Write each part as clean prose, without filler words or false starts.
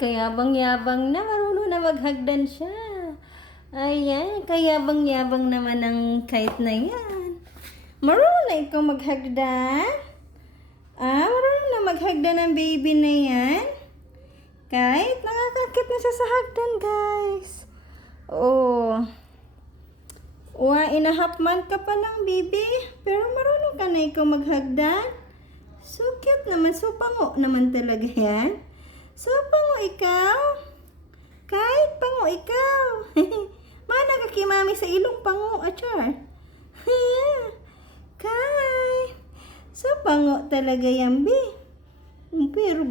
kayabang-yabang na. Marunong na maghagdan siya. Ayan, kayabang-yabang naman ng kite na yan. Marunong na ikaw maghagdan? Marunong na maghagdan ng baby na yan? Kite, nakakakit na siya sa hagdan, guys. Oh. 1.5 month ka pa lang, baby. Pero marunong ka na ikaw maghagdan. So cute naman. So pango naman talaga yan. So pango ikaw. Kahit pango ikaw. Mana ka kay mami sa ilong pango, achar. Kahit. So pango talaga yan, be. Pero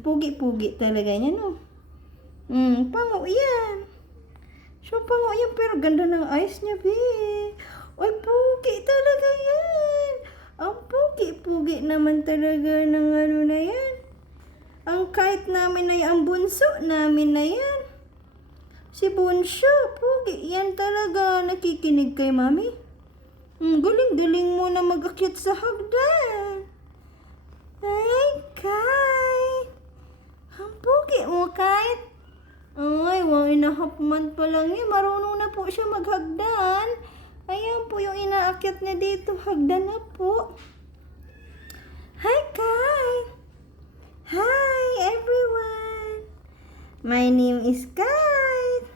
pugi-pugi talaga yan, no. Pango yan. So pango yan, pero ganda ng eyes niya, be. Ay, pugi talaga yan. Ang pugi-pugi naman talaga ng ano na yan. Ang kite namin na yan, ang bunso namin na yan. Si Bunso, pugi yan talaga. Nakikinig kay mami. Galing-galing mo na mag-akyat sa hagdan. Ay, kite. Ang pugi mo, kite. Ay, 1.5 month pa lang yan. Marunong na po siya maghagdan. Ayan po yung inaakyat niya dito. Hagdan na po. Hi, Kite. Hi, everyone. My name is Kite.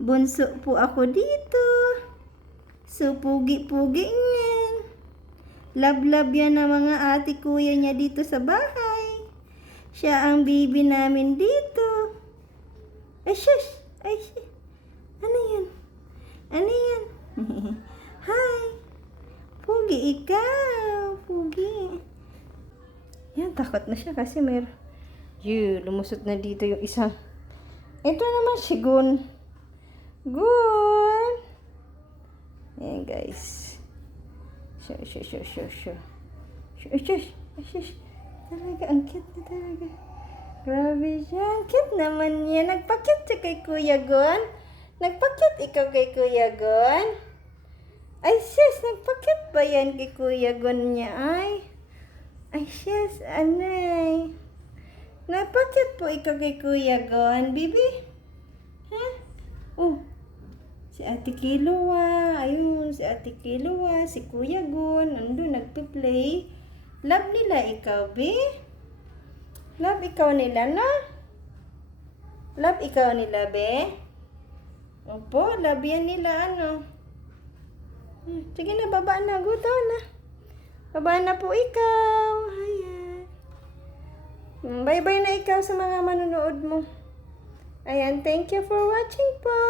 Bunso po ako dito. So, pugi-pugi yan. Love-love yan ng mga ate kuya niya dito sa bahay. Siya ang baby namin dito. Ay, shush! Ay, shush! Ano yan? Ano yan? Hi! Pugi ikaw! Pugi! Yan, takot na siya kasi lumusot na dito yung isang. Ito naman si Gun. Gun! Yan, guys. Shush, shush, shush, shush, shush. Shush, shush, shush. Talaga, ang cute na talaga. Grabe siya. Cute naman yan. Nagpa-cute siya kay Kuya Gon. Nagpa-cute ikaw kay Kuya Gon. Ay, sis. Nagpa-cute ba yan kay Kuya Gon niya? Ay, sis. Anay. Nagpa-cute po ikaw kay Kuya Gon. Bibi? Ha? Oh. Si Ate Kilua. Ayun. Si Ate Kilua. Si Kuya Gon. Andun. Nagpi-play. Love nila ikaw, Bi? Love ikaw nila, no? Love ikaw nila, be? Opo, love yan nila, ano? Sige na, baba na. Guto na. Baba na po ikaw. Ayan. Bye-bye na ikaw sa mga manonood mo. Ayan, thank you for watching po.